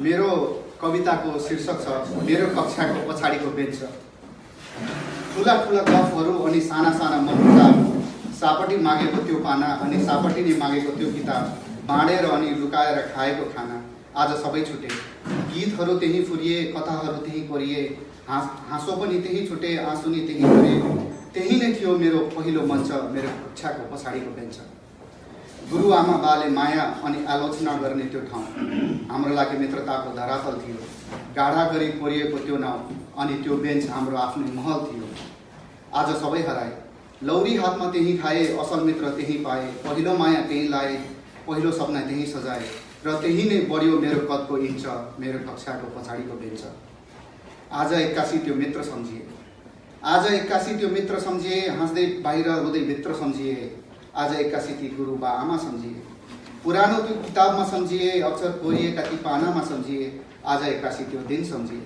मेरो कविताको शीर्षक छ मेरो कक्षाको पछाडिको बेन्च। ठुला ठुला गफहरू अनि साना साना मनमुटाव, सापटी मागेको त्यो पाना अनि सापटीले मागेको त्यो किताब, बाँडेर अनि लुकाएर खाएको खाना, आज सबै छुटे। गीतहरू त्यही फुरिए, कथाहरू त्यही कोरिए, हाँसो पनि त्यही छुटे, आँसु नि त्यही गरे। त्यही नै थियो मेरो पहिलो मञ्च, मेरो कक्षाको पछाडिको बेन्च। गुरुआमा बाले माया अनि आलोचना गर्ने त्यो ठाउँ हाम्रो लागि मित्रताको धरातल थियो। गाढा गरी कोरिएको त्यो नाउँ अनि त्यो बेन्च हाम्रो आफ्नै महल थियो। आज सबै हराए, लौरी हातमा त्यही खाए, असल मित्र त्यही पाए, पहिलो माया त्यही लाए, पहिलो सपना त्यही सजाए, र त्यही नै बढ्यो मेरो कदको इन्च, मेरो कक्षाको पछाडिको बेन्च। आज एक्कासी त्यो मित्र सम्झिए, आज एक्कासी त्यो मित्र सम्झिए, हाँस्दै बाहिर रुँदै भित्र सम्झिए। आज एक्कासी ती गुरु बा आमा सम्झिए, पुरानो त्यो किताबमा सम्झिए, अक्षर कोरिएका ती पानामा सम्झिए। आज एक्कासी त्यो दिन सम्झिए।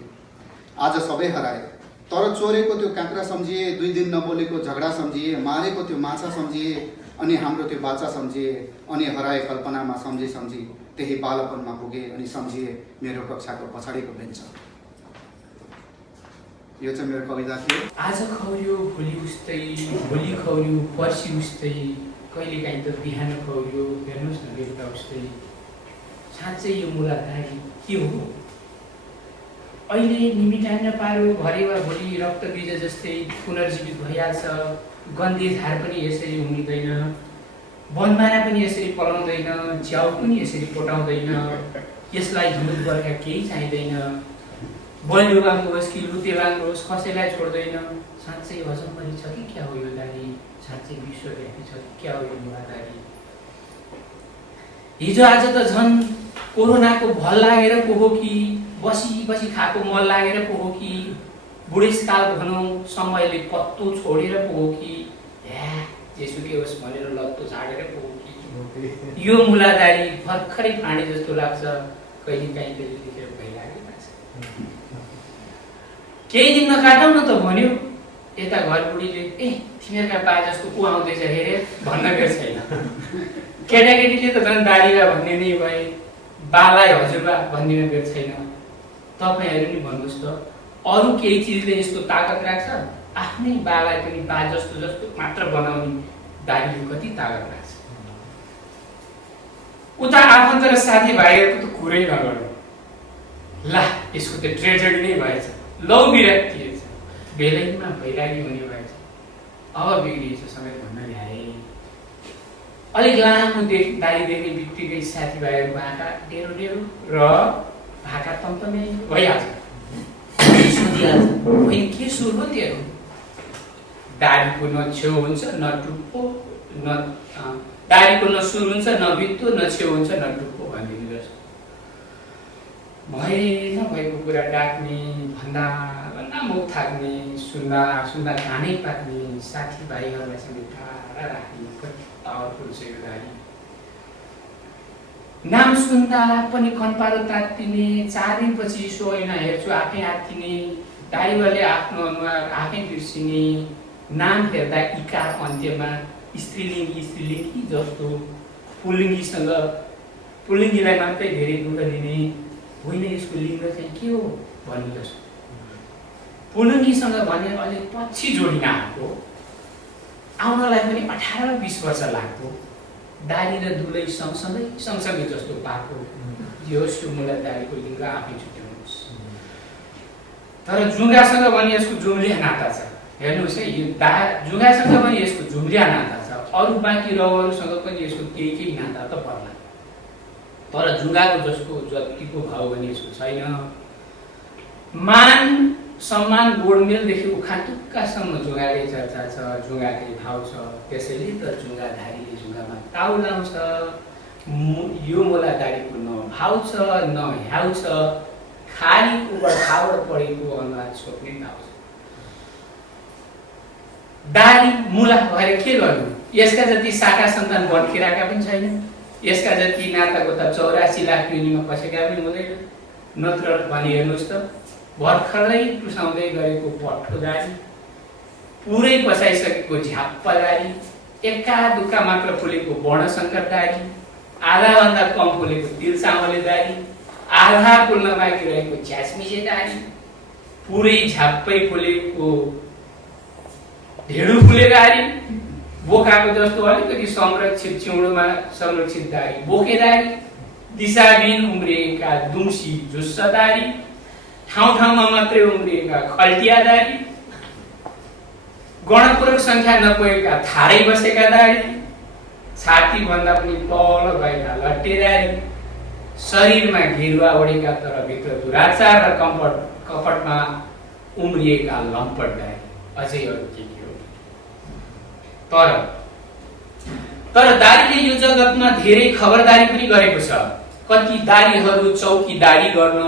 आज सबै हराए, तर चोरेको त्यो काँक्रा सम्झिए, 2 दिन नबोलेको झगडा सम्झिए, मारेको त्यो माछा सम्झिए, अनि हाम्रो त्यो बाचा सम्झिए, अनि हराए कल्पनामा सम्झी सम्झी त्यही बालपनमा पुगे अनि सम्झिए मेरो कक्षाको पछाडिको बेन्च। यो चाहिँ मेरो कविता थियो। आज खौर्यो भोलि उस्तै, भोलि खौर्यो पर्सि उस्तै, कहिलेकाहीँ त बिहान खौर्यो हेर्नुहोस् न बेलुका उस्तै। साँच्चै यो मुलाधारी के हो? अहिले निमिटान्न पारो भरेवा भोलि रक्तबीज जस्तै पुनर्जीवित भइहाल्छ। गन्धे झार पनि यसरी उम्रिँदैन, बनमारा पनि यसरी पलाउँदैन, च्याउ पनि यसरी पोटाउँदैन। यसलाई हिउँद बर्खा केही चाहिँदैन। बलियो बाङ्गोस् कि लुते बाङ्गोस् कसैलाई छोड्दैन। साँच्चै अजम्बरी छ कि क्या हो यो दारी? साँच्चै विश्वव्यापी छ कि क्या हो यो मुलादारी? हिजो आज त झन् कोरोनाको भल लागेर पो हो कि, बसी बसी खाएको मल लागेर पो हो कि, बुढेसकाल भनौँ समयले पत्तो छोडेर पो हो कि, जेसुकै होस् भनेर लत्तो झाडेर पो हो कि, यो मुलादारी भर्खरै फाँडे जस्तो लाग्छ। कहिलेकाहीँ त्यतिखेर भइलागेको छ। केही दिन नकाटौँ न त भन्यो यता घरबुढीले, तिमीहरूका बा जस्तो को आउँदैछ हेरे भन्नको छैन। केटाकेटीले त झन् बारीबा भन्ने नै भए, बालाई हजुरबा भनिदिनको छैन। तपाईँहरू नि भन्नुहोस् त, अरू केही चिजले यस्तो ताकत राख्छ? आफ्नै बालाई पनि बा जस्तो जस्तो मात्र बनाउने दारीले कति ताकत राख्छ? उता आफन्त र साथीभाइहरूको त कुरै नगर्नु। ला यसको त ट्रेजेडी नै भएछ, लौ विरक्तिएछ, बेलैमा भैरागी हुने भएछ, अब बिग्रिएछ समेत भन्न ल्याए। अलिक लामो दारी देख्ने बित्तिकै साथीभाइहरूको आँखा डेरो डेरो र भाका तम्तमै भइहाल्छ। सोधिहाल्छ, होइन के सुर हो तेरो? दारीको न छेउ हुन्छ न टुप्पो, दारीको न सुर हुन्छ न भित्तो, न छेउ हुन्छ न टुप्पो भनिदिनु रहेछ। नभएको कुरा डाक्ने, भन्दा भन्दा मुख थाक्ने, सुन्दा सुन्दा कानै पाक्ने, साथीभाइहरूलाई समेत टाढा राख्ने पावरफुल छ यो दारी। नाम सुन्दा पनि कन्पारो तात्तिने, 4 दिनपछि यसो ऐना हेर्छु आफै आत्तिने, दारीवाले आफ्नो अनुहार आफै बिर्सिने, नाम हेर्दा इकार अन्त्यमा स्त्रीलिङ्गी जस्तो, पुल्लिङ्गीसँग पुल्लिङ्गीलाई मात्रै धेरै दुःख दिने, होइन यसको लिङ्ग चाहिँ के हो भन्नु जस्तो। पुल्लिङ्गीसँग भने अलिक पछि जोडिन आएको, आउनलाई पनि 18-20 वर्ष लाग्थ्यो। दारी र दुलै सँगसँगै जस्तो पाएको। जे होस् यो मुलादारीको लिङ्ग आफै छुट्याउनुहोस्। तर जुङ्गासँग भने यसको जुम्लिया नाता छ। हेर्नुहोस् है, यो जुङ्गासँग पनि यसको जुम्लिया नाता छ, अरू बाँकी रौहरूसँग पनि यसको केही नाता त पर्ला। तर जुङ्गाको जसको जतिको भाउ भने यसको छैन। मान सम्मान गोडमेलदेखि उखाटुक्कासम्म जुङ्गाकै चर्चा छ, जुङ्गाकै भाउ छ। त्यसैले त जुङ्गाधारीले जुङ्गामा ताउ लाउँछ। यो मुलादारीको न भाउ छ न ह्याउ छ, खाली उबडखाबड परेको अनुहार छोप्ने भाउ छ। दारी मुला भएर के गर्नु? यसका जति शाखा सन्तान बर्खिरहेका पनि छैन, यसका जति नातागोता 84 लाख योनिमा पसेका पनि हुँदैन। नत्र भनी हेर्नुहोस् त, भर्खरै टुसाउँदै गरेको पट्ठो दारी, पुरै पसाइसकेको झ्याप्पा दारी, एका दुक्का मात्र फुलेको वर्णशङ्कर दारी, आधाभन्दा कम फुलेको तिल चामले दारी, आधा फुल्न बाँकी रहेको च्यासमिसे दारी, पुरै झ्याप्पै फुलेको ढेँडो फुले दारी, बोकाको जस्तो अलिकति संरक्षित चिउँडोमा संरक्षित दारी बोकेदारी, दिशाबिन उम्रिएका दुम्सी जुस्सदारी, ठाउँ मात्रै उम्रिएका खल्टियादारी, गणपूरक संख्या नपुगेका थारै बसेका दारी, छाती भन्दा पनि तल भएका लट्टेदारी, शरीरमा घेरुवा ओढेका तर भित्र दुराचार र कपटमा उम्रिएका लम्पट दारी, अझै अरू के हो। तर दारीले यो जगतमा धेरै खबरदारी पनि गरेको छ। कति दारीहरू चौकीदारी गर्न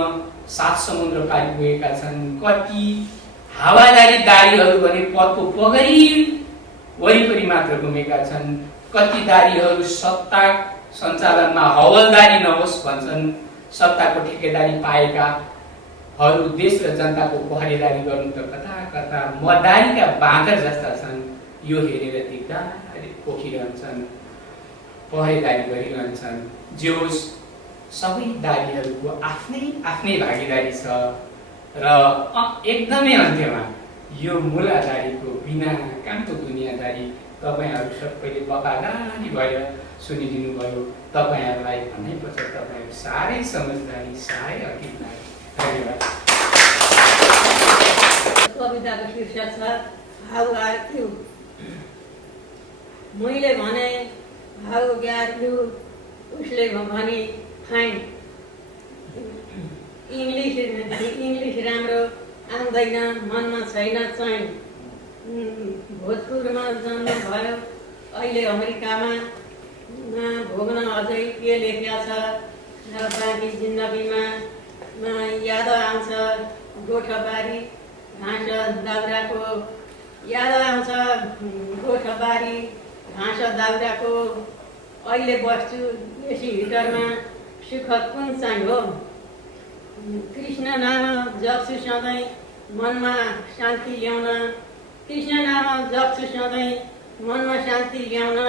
सात समुद्र पारी पुगेका छन्, कति हावादारी दारीहरू भने पदको पगरी वरिपरि मात्र घुमेका छन्, कति दारीहरू सत्ता सञ्चालनमा हवलदारी नहोस् भन्छन्, सत्ताको ठेकेदारी पाएकाहरू देश र जनताको पहरेदारी गर्नु त कता मदारीका बाँदर जस्ता छन्। यो हेरेर देख्दा पोखिरहन्छन्, पहरेदारी गरिरहन्छन्। जो सबै दारीहरूको आफ्नै भागीदारी छ र एकदमै अन्त्यमा यो मूलाधारीको बिना कामको दुनियाँदारी तपाईहरु सबैले वफादारी भएर सुनिदिनु भयो। तपाईहरुलाई भन्नैपर्छ, तपाईहरु साह्रै समझदारी, साह्रै अकिलदारी। धन्यवाद। कविताको शीर्षक छ हाउ आर यु। मैले भने हाउ आर यु, उसले भने फाइन। इङ्ग्लिस राम्रो आउँदैन, मनमा छैन चैन। भोजपुरमा जन्म भयो, अहिले अमेरिकामा भोग्न अझै के लेखेका छ। बाँकी जिन्दगीमा याद आउँछ गोठबारी घाँस दाउराको, याद आउँछ गोठबारी घाँस दाउराको। अहिले बस्छु एसी हिटरमा, सुख कुन चाहिँ हो। कृष्ण नाम जप्छु सधैँ, मनमा शान्ति ल्याउन। कृष्ण नाम जप्छु सधैँ, मनमा शान्ति ल्याउन।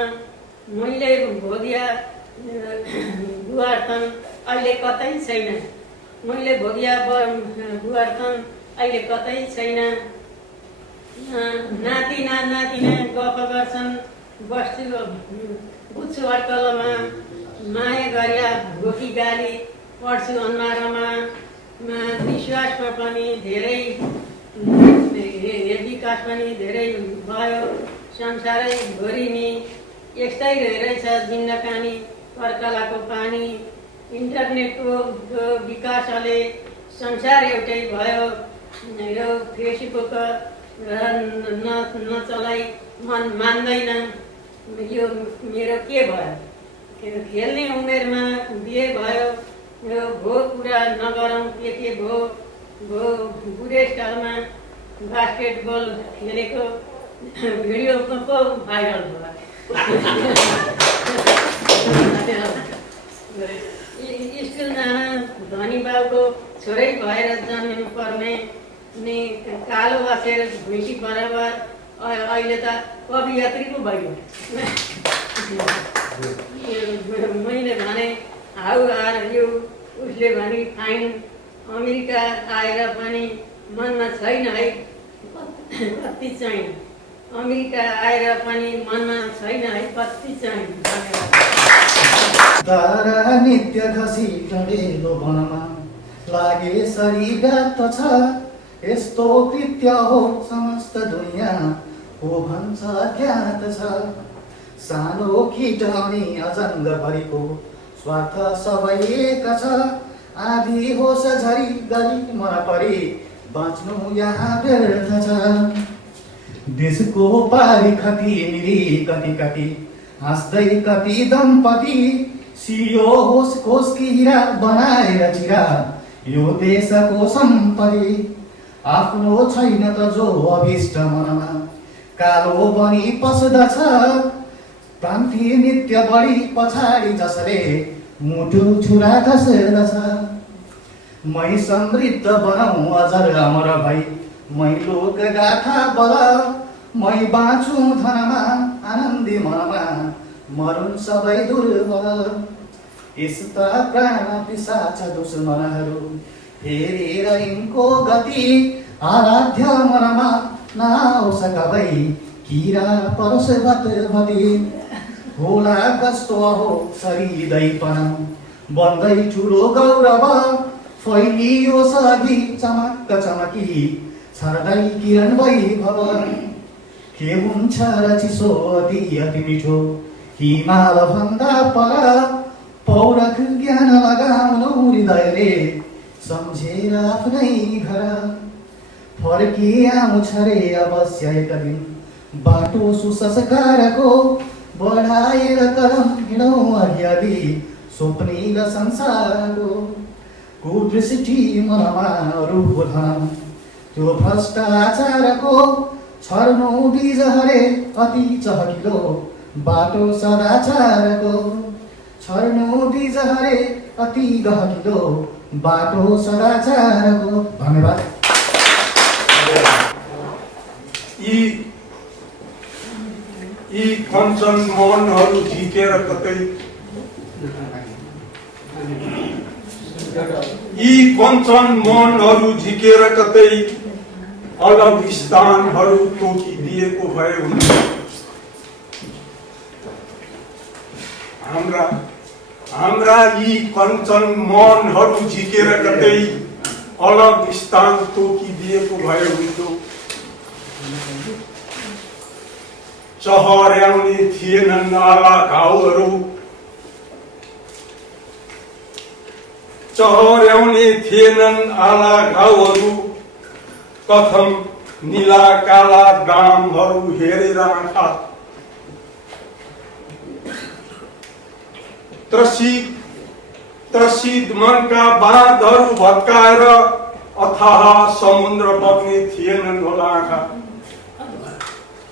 मैले भोगिया गुहार्थन अहिले कतै छैन। मैले भोगिया गुहार्थन अहिले कतै छैन। नाति नातिना गफ गर्छन्, बस्छु बुझ्छु अड्कलमा। माया गर्या भोकी गाली पढ्छु अनुहारमा। विश्वासमा पनि धेरै विकास पनि धेरै भयो। संसारै भरि नि यस्तै रहेछ जिन्दगानी, कर्कलाको पानी। इन्टरनेटको विकासले संसार एउटै भयो। यो फेसबुक नचलाई मन मान्दैन। यो मेरो के भयो, खेल्ने उमेरमा बिहे भयो। यो भो कुरा नगरौँ के भो बुढेसकालमा बास्केटबल खेलेको भिडियो पो भाइरल भयो। स्कुल जान धनी बाबुको छोरै भएर जन्मिनु पर्ने नि कालो बसेर भुइँसी बराबर। अहिले त कवियत्री पो भयो। मैले भने हाउ आर यु, उसले भने फाइन। अमेरिका आएर पनि मनमा छैन है कति चाहिँ। अमेरिका आएर पनि मनमा छैन है कति चाहिँ। तारा नित्य घसी डढेलो वनमा लागे सरी व्याप्त छ। यस्तो कृत्य हो समस्त दुनियाँ को भन्छ ज्ञात छ। सानो कीट अनि अजङ्गभरिको स्वार्थ सबै एक छ। आधी होस झरी गरी मन परी बाँच्नु यहाँ व्यर्थ छ। देशको पारी खती मिली कति कति हाँस्दै कति दम्पति। सियो होस खोसकी हिरा बनाएर चिरा यो देशको सम्पत्ति। आफ्नो छैन त जो अभिष्ट मनमा कालो बनी पस्दछ। क्रान्ति नित्य बढी पछाडि जसले मुटु छुरा खस्दछ। मै समृद्ध बनाऊ अझर अमर भई, मै लोक गाथा बल। मै बाँचु धनमा आनन्दी मनमा, मरुन् सबै दुर्बल। यस्ता प्राण पिशाच दुश्मनहरू फेरेर यिनको गति आराध्य मनमा नआओस् कबै किरा परोस् भति होला कस्तो हो सरिँदैपन बन्दै ठुलो गौरव फैलियोस् अघि चमक चमकी छर्दै किरण वैभव के हुन्छ र चिसो अति अति मिठो हिमाल भन्दा पर पौरख ज्ञान लगाउनु हृदयले सम्झेर आफ्नै घर फर्की आउँछ रे अवश्य एक दिन बाटो सुसंस्कारको बढाएर कदम हिँडौँ अघि स्वप्निल संसारको कुदृष्टि मनमा रूपधन त्यो भ्रष्टाचारको छर्नु बीज हरे अति चहकिलो बाटो सदाचारको छर्नु बीज हरे अति गहकिलो बाटो सदाचारको। धन्यवाद। यी कञ्चन मनहरू झिकेर कतै यी कञ्चन मनहरू झिकेर कतै अलग स्थानहरू तोकिदिएको भए हुन्छ। हाम्रा यी कञ्चन मनहरू झिकेर कतै अलग स्थान तोकिदिएको भए हुन्थ्यो। चहर्याउने थिएनन् आला घाउहरू चहर्याउने थिएनन् आला घाउहरू कथम नीला काला दामहरू हेरेर आँखा त्रसित मनका बाँधहरू भत्काएर अथाह समुद्र बग्ने थिएनन् होला आँखा।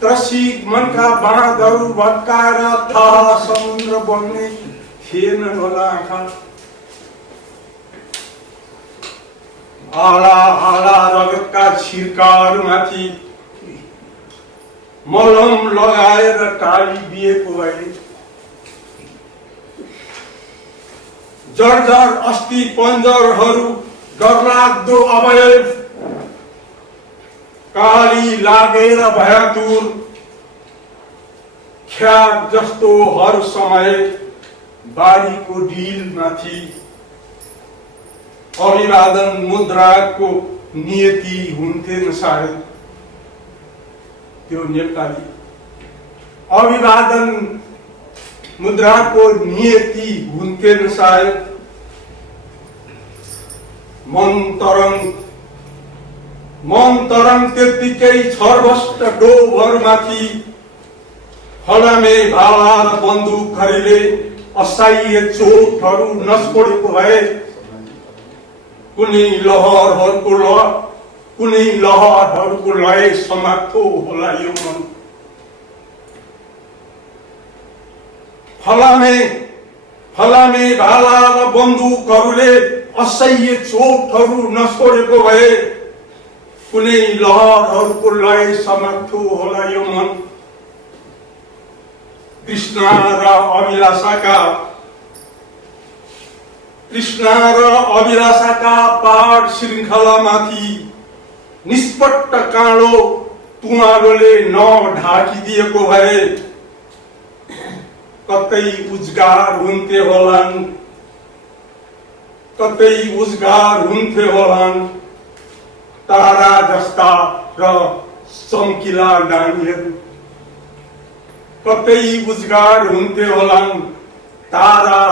त्रसित मनका बाँधहरू भत्काएर अथाह समुद्र बग्ने थिएनन् होला आँखा। आला आला रगतका छिर्काहरूमाथि मलम लगाएर टालिदिएको भए जर्जर अस्ति पन्जरहरू डरलाग्दो अवयव काली लागेर भयातुर ख्याक जस्तो हर समय बारीको डिलमाथि अभिवादन मुद्राको नियति हुन्थेन सायद। त्यो नेपाली अभिवादन मुद्राको नियति हुन्थेन सायद। मन तरङ त्यत्तिकै छरबष्ट डोबहरूमाथि फलामे भाला र बन्दुकहरूले असाह्य चोटहरू नस्पोडेको भए कुनै लहरहरूको लय समात्थो होला यो मन। फलामे भाला र बन्दुकहरूले असह्य चोटहरू नछोडेको भए कुनै लहरहरूको लय समात्थो होला यो मन। कृष्ण र अभिलाषाका पहाड श्रृङ्खलामाथि निष्पट्ट काँडो तुमालोले नढाकिदिएको भए कतै उजगार हुन्थे होलान् तारा जस्ता र चम्किला नानीहरू। कतै उजगार हुन्थे होलान् तारा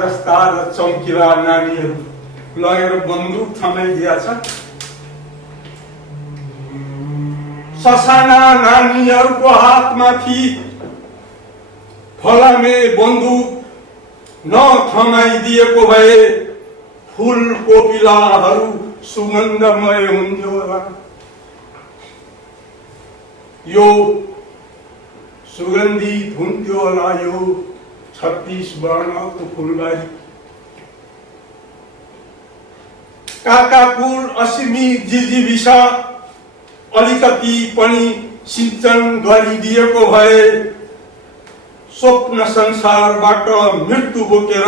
जस्ता र चम्किला नानीहरू। लगेर बन्दुक थमाइदिया छ। ससाना नानीहरूको हातमाथि फलामे बन्दुक नथमाइदिएको भए फूल कोपिलाहरू सुगन्धमय हुन्थ्यो होला। यो सुगन्धित हुन्थ्यो होला यो 36 वर्णको फुलबारी। काकाकुल असीमी जिजीविसा अलिकति पनि सिंचन गरिदिएको भए स्वप्न संसारबाट मृत्यु बोकेर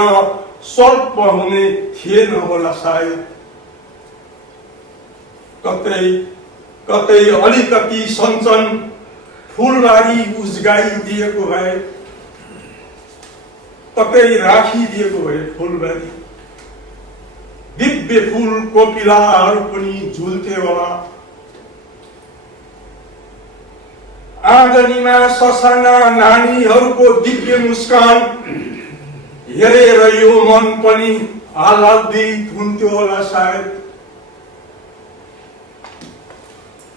स्वल्प हुने थिएन होला सायद। कतै कतै अलिकति सञ्चन फुलबारी उज्गाइदिएको भए, कतै राखिदिएको भए फुलबारी, दिव्य फुल कोपिलाहरू पनि झुल्थे होला। आँगनीमा ससाना नानीहरूको दिव्य मुस्कान हेरेर यो मन पनि आह्लादित हुन्थ्यो होला सायद।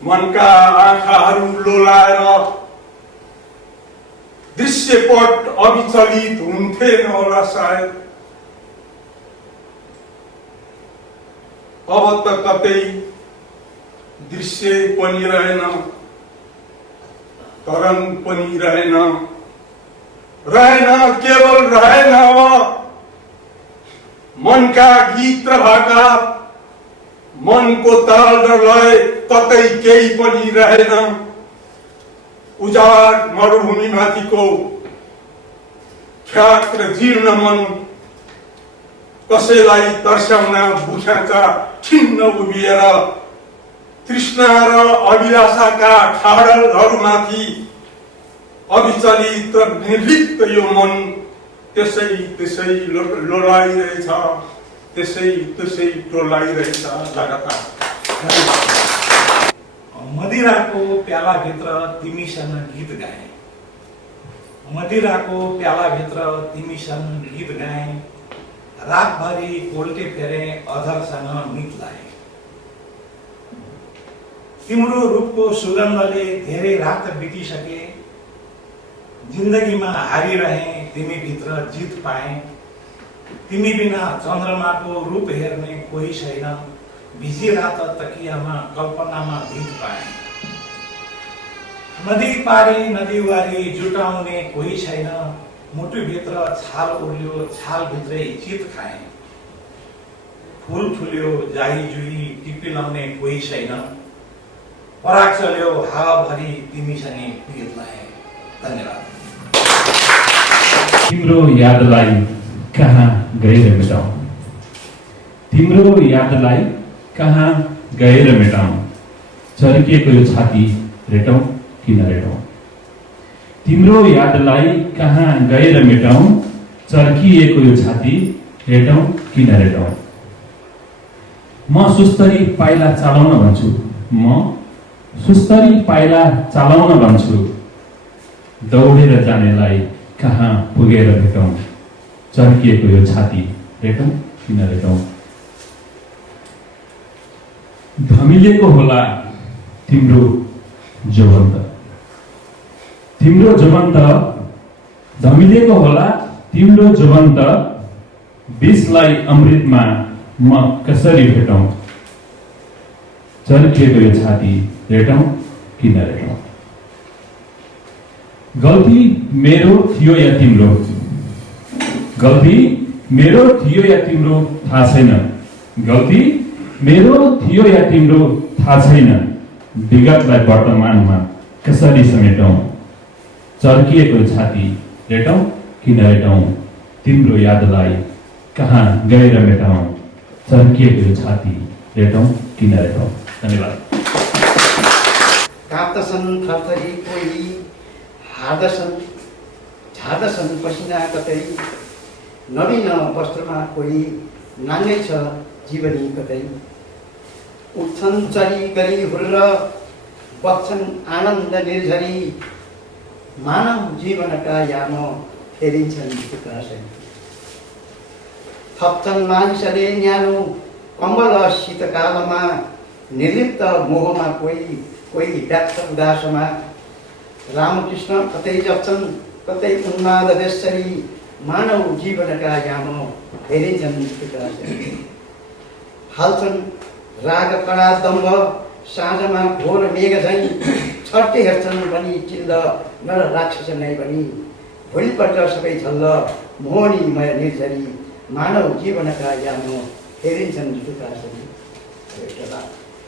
मनका आँखाहरू लोलाएर दृश्यपट अविचलित हुन्थेन होला सायद। अब त कतै दृश्य पनि रहेन, तरंग पनि रहेन, केवल रहेन अब मनका गीत र भाका, मनको ताल र लय कतै केही पनि रहेन। उजाड मरुभूमिमाथिको ख्यात र जीर्ण मन कसैलाई तर्स्याउन बुख्याका ठिन्न उभिएर तृष्णा र अभिलाषाका खाडलहरूमाथि अविचलित र निर्लिप्त यो मन त्यसै त्यसै लोलाइरहेछ, त्यसै टोलाइरहेछ लगातार। मदिराको प्यालाभित्र तिमीसँग गीत गाएँ, मदिराको प्यालाभित्र तिमीसँग गीत गाएँ, रातभरि कोल्टे फेरे अधरसँग मित लाए। तिम्रो रूपको सुगन्धले धेरै रात बितिसके, जिन्दगीमा हारिरहे तिमी भित्र जित पाए। तिमी बिना चन्द्रमाको रूप हेर्ने कोही छैन, भिजिरात तकियामा कल्पनामा भित पाए। नदी पारी नदीवारी जुटाउने कोही छैन, मुटुभित्र छाल उड्यो छालभित्रै चित खाए। फुल फुल्यो जाही जुही टिपी लाउने कोही छैन, पराग चल्यो हावाभरि तिमीसँगै गीत लाए। धन्यवाद। तिम्रो यादलाई कहाँ गएर मेटाऊँ, तिम्रो यादलाई कहाँ गएर मेटाऊँ, चर्किएको यो छाती रेटौँ कि नरेटौँ। तिम्रो यादलाई कहाँ गएर मेटाऊँ, चर्किएको यो छाती रेटौँ कि नरेटौँ। म सुस्तरी पाइला चालाउन भन्छु, म सुस्तरी पाइला चालाउन भन्छु, दौडेर जानेलाई कहाँ पुगेर भेटौँ, चर्किएको यो छाती रेटौँ कि नरेटौँ। धमिलेको होला तिम्रो जोवन्त, तिम्रो जोवन्त धमिलेको होला तिम्रो जोवन्त, विषलाई अमृतमा म कसरी भेटौँ, चर्किएको यो छाती रेटौँ कि नरेटौँ। गल्ती मेरो थियो या तिम्रो, गल्ती मेरो थियो या तिम्रो थाहा छैन, गल्ती मेरो थियो या तिम्रो थाहा छैन, विगतलाई वर्तमानमा कसरी समेटौँ, चर्किएको छाती रेटौँ कि नरेटौँ। तिम्रो यादलाई कहाँ गएर मेटाऊँ, चर्किएको छाती रेटौँ कि नरेटौँ। धन्यवाद। काप्दछन् थरथरी कोही, हार्दछन् झार्दछन् पसिना कतै, नवीन वस्त्रमा कोही नाङ्गै छ जीवनी कतै। उठ्छन् चरी गरी हुर्र, बग्छन् आनन्द निर्झरी, मानव जीवनका याम फेरिन्छन् तुक्रासै। थप्छन् मानिसले न्यानो कम्बल शीतकालमा, निर्लिप्त मोहमा कोही व्याप्त उदासमा। रामकृष्ण कतै जप्छन् कतै उन्माद बेसरी, मानव जीवनका याम फेरिन्छन् तुक्रासै। हाल्छन् राग कडा दम्भ, साँझमा घोर मेघ झैँ, छट्टे हेर्छन् भनी चिल्ल नर राक्षस नै भनी। भोलिपल्ट सबै झल्ल मोहनीमय निर्झरी, मानव जीवनका याम फेरिन्छन् तुक्रासै।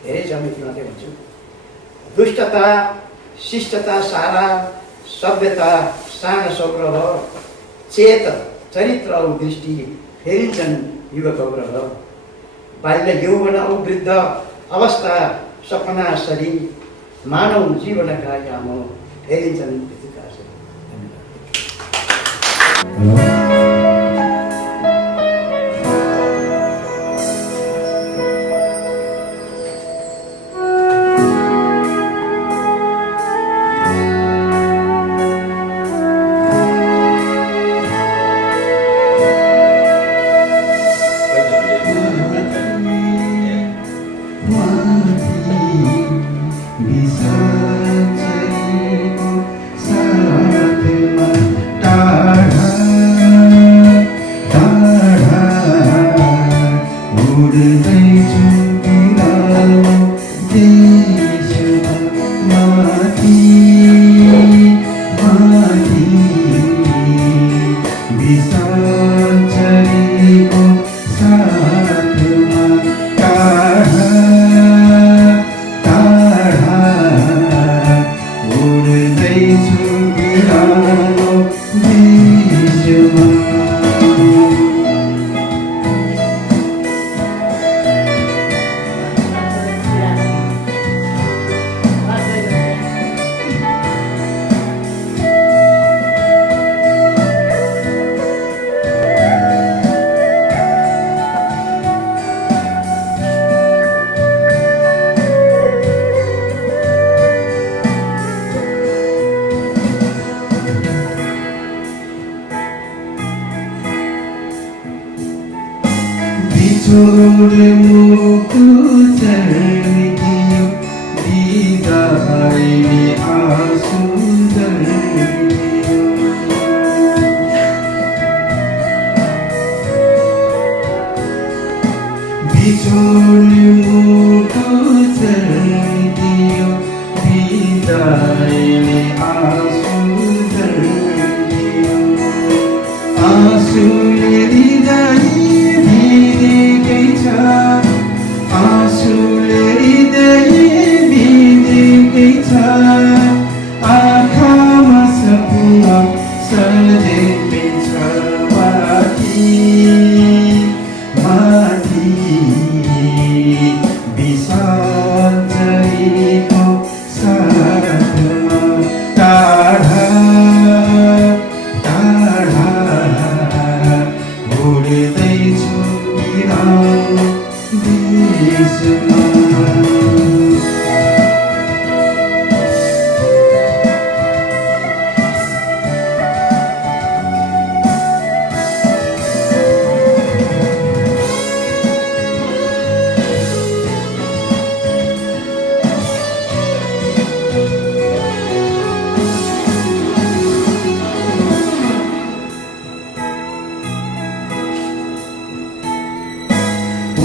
धेरै समिति मात्रै भन्छु। दुष्टता शिष्टता सारा सभ्यता सानो सौग्रह चेत चरित्र औ दृष्टि फेरिन्छन् युवक ग्रह बाल्य यौवन औ वृद्ध अवस्था सपना शरीर मानव जीवनका याम फेरिन्छन् पृथ्वीका शरीर।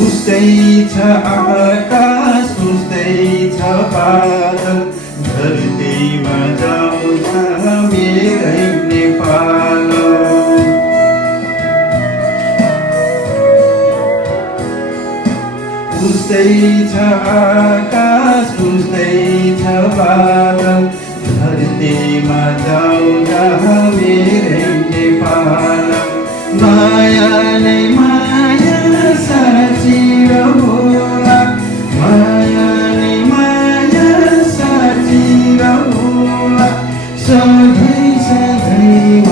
उस्तै छ आकाश उस्तै छ बादल धरतीमा जाउँछ मेरै नेपाल। उस्तै छ आकाश उस्तै छ बादल धरतीमा जाउँछ मेरै नेपाल। माया नै माया साँची रहोला माया नै माया साँची रहोला सधैँ सधैँ म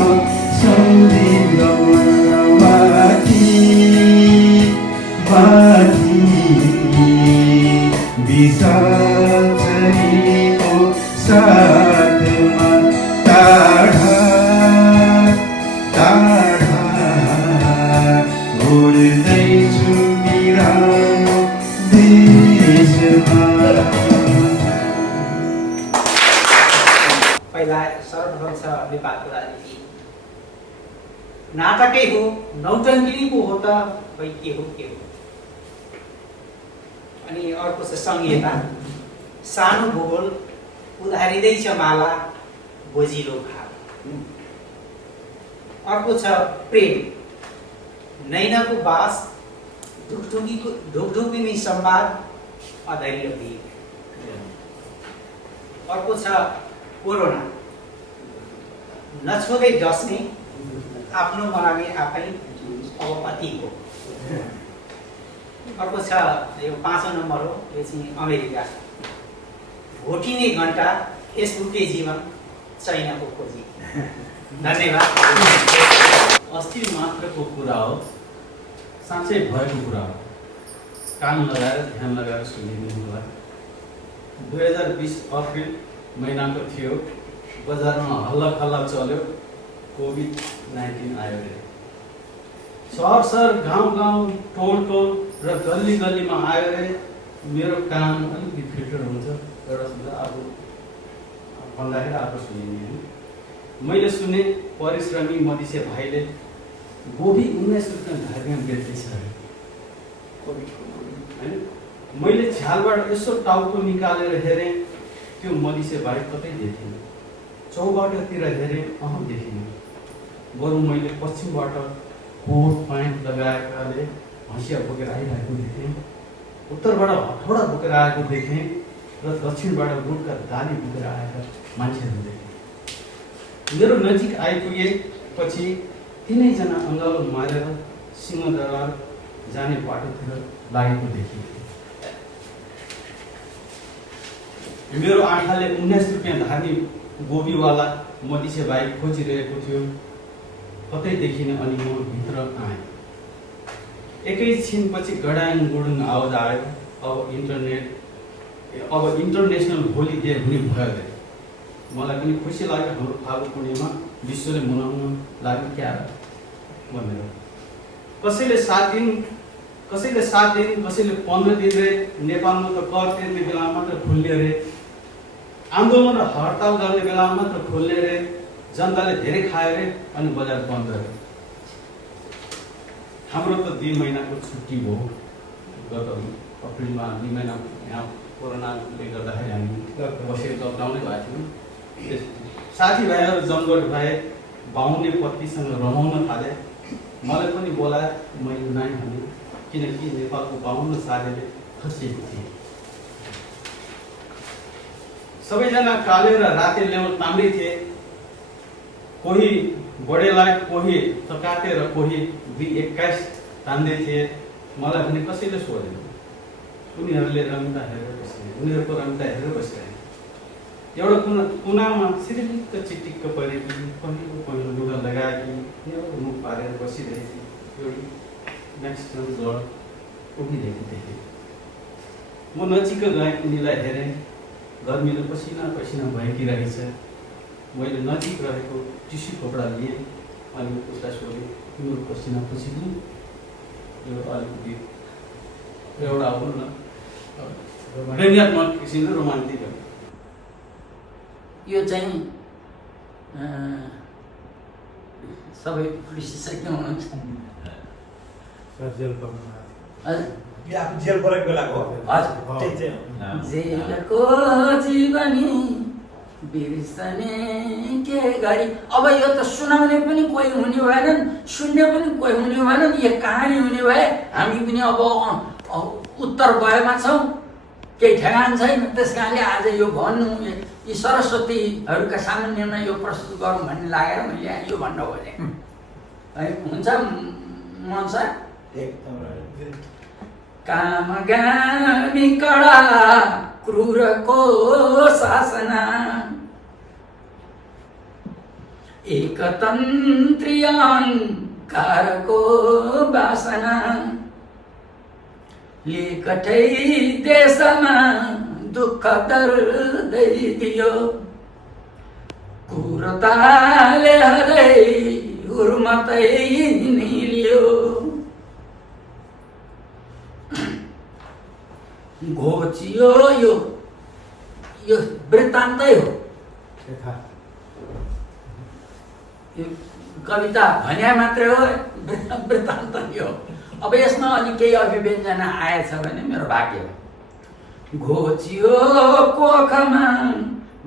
सम्झिँदै माथि माथि विशाल छरीको साथमा टाढा टाढा उड्दैछु बिरानो देशमा। पहिला सर्वप्रथम छ नेपालको राजनीति नाटकै हो नौटङ्की पो हो त खै के हो के हो। अनि अर्को छ संहिता सानो भूगोल उधारिँदैछ माला बोजिलो भाव। अर्को छ प्रेम नैनको बास ढुकढुकीमी संवाद अधैर्य वेग। अर्को छ कोरोना नछोदै डस्ने आफ्नो बनाउने आफै अब अतिको। अर्को छ यो 5औं नम्बर हो, यो चाहिँ अमेरिका। भोटिने घण्टा, फेसबुकै जीवन, चाइनाको खोजी। धन्यवाद। अस्ति मात्रको कुरा हो, साँच्चै भएको कुरा हो। कान लगाएर ध्यान लगाएर सुनिदिनु होला। 2020 अप्रिल महिनाको थियो, बजारमा हल्ला खल्ला चल्यो, कोभिड-19 आयो रे। सहर सहर, गाउँ गाउँ, टोल टोल र गल्ली गल्लीमा आयो रे। मेरो कान अलिकति फिल्टर हुन्छ, एउटा सुन्दा आफू भन्दाखेरि आफू सुनिने। मैले सुने परिश्रमी मधिसे भाइले गोभी 19 रुपियाँ धारमा बेच्दैछ अरे होइन। मैले झ्यालबाट यसो टाउको निकालेर हेरेँ, त्यो मधिसे भाइ कतै देखिनँ। चौबाटोतिर हेरेँ, देखिनँ। बरु मैले पश्चिमबाट कोट प्यान्ट लगाएकाले हँसिया बोकेर आइरहेको देखेँ, उत्तरबाट हथौडा बोकेर आएको देखेँ र दक्षिणबाट गुटका दाली बोकेर आएका मान्छेहरू देखेँ। मेरो नजिक आइपुगेपछि तिनैजना अङ्गालो मारेर सिंहदरबार जाने बाटोतिर लागेको देखिए। मेरो आँखाले 19 रुपियाँ धार्ने गोबीवाला मधिसे भाइ खोजिरहेको थियो, कतै देखिने। अनि म भित्र आएँ। एकैछिनपछि गडाङ गुडुङ आवाज आयो। अब इन्टरनेसनल होली डे हुने भयो अरे। मलाई पनि खुसी लाग्यो, हाम्रो फागु पूर्णिमा विश्वले मनाउन लाग्यो क्या भनेर। कसैले 7 दिन, कसैले 15 दिन रे। नेपालमा त कर तिर्ने बेलामा मात्र खुल्ने रे, आन्दोलन र हडताल गर्ने बेलामा मात्र खुल्ने रे। जनताले धेरै खायो रे अनि बजार बन्द रे। हाम्रो त 2 महिनाको छुट्टी भयो। गत अप्रिलमा 2 महिना यहाँ कोरोनाले गर्दाखेरि हामी बसेर लकडाउनै भएको थियो। साथीभाइहरू जमघट भए, बाहुने पत्नीसँग रमाउन थाले। मलाई पनि बोलाए, मैले नाइ भने, किनकि नेपालको 52 सालले खसिएको थिए। सबैजना काले र राते लेवल ताम्रै थिए। कोही बडेलाई, कोही तकाते र कोही 221 तान्दै थिए। मलाई भने कसैले सोधेन। उनीहरूले रमिता हेरेर बसे, उनीहरूको रमिता हेरेर बसिरहे। एउटा कुनामा सिरिक्क चिटिक्क परेकी, पहिलो लुगा लगाएकी, मुख पारेर बसिरहेकी एउटी म्याक्सिमम गड उभिरहेको देखेँ। म नजिक गएँ, उनीलाई हेरेँ। गर्मीले पसिना पसिना भएकी रहेछ। मैले नजिक रहेको टिस्यु कपडा लिएँ अनि उसलाई सोधेँ, तिम्रो पसिना पसिना यो अलिकति एउटा आउनु न व्यङ्ग्यात्मक किसिमले रोमान्टिक। यो चाहिँ सबै बिर्सिसक्नु हुनुहुन्छ। जेलबाट बेलाको जेलको जीवनी बिर्सने के गरी। अब यो त सुनाउने पनि कोही हुने भएनन्, सुन्ने पनि कोही हुने भएनन्। यो कहानी हुने भए हामी पनि अब उत्तर भएमा छौँ, केही ठेगान छैन। त्यस कारणले आज यो भन्नु, यी सरस्वतीहरूका सामान्यमा यो प्रस्तुत गरौँ भन्ने लागेर मैले यो भन्न खोजेँ। है हुन्छ मनसा? कामगामी कडा क्रूरको शासना, एकतन्त्रीय अहङ्कारको वासना, लेकठै देशमा दुःख दर्दै दियो। कुरताले हरै उर्मतै निल्यो। घोचियो यो वृत्तान्तै हो। यो कविता भन्या मात्रै हो, वृत्तान्त हो। अब यसमा अलि केही अभिव्यञ्जना आएछ भने मेरो भाग्य हो। घोचियो कोखमा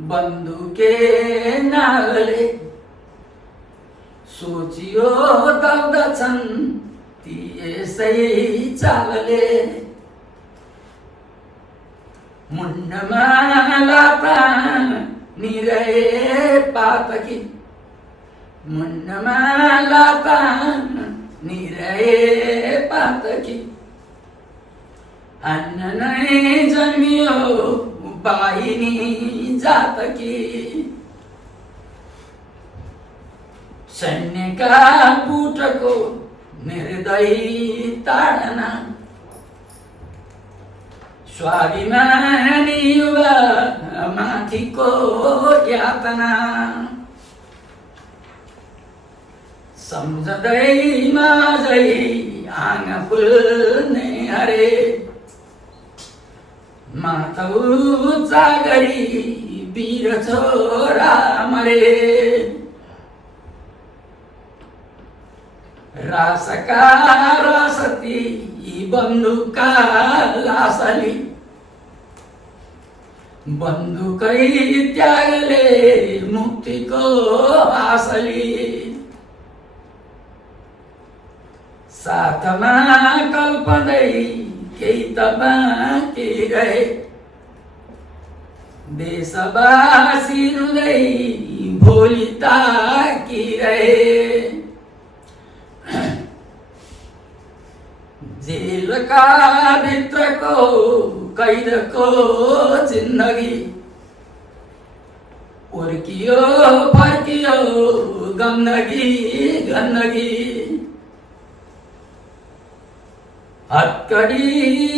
बन्दुके नालले, सोचियो दग्दछन् ती यसै चालले। मुन्नमा लाता निरहे पातकी, मुन्नमा लाता निरहे पातकी अन्न नै जन्मियो बाहिनी जातकी सैन्यका बुटको निर्दयी ताडना स्वाभिमानी युवा माथिको यातना सम्झँदै माझै आँग फुल्ने हरे माथा उच्चा गरी वीर छोरा मरे रासका रासती बन्दुकका लासली बन्दुकै त्यागले मुक्तिको आसली साथमा कल्पदै केही त बाँकी रहे देशवासी रुँदै भोलि ताकिरहे जेलका भित्रको कैदको जिन्दगी उर्कियो फर्कियो गन्दगी गन्दगी हत्कडी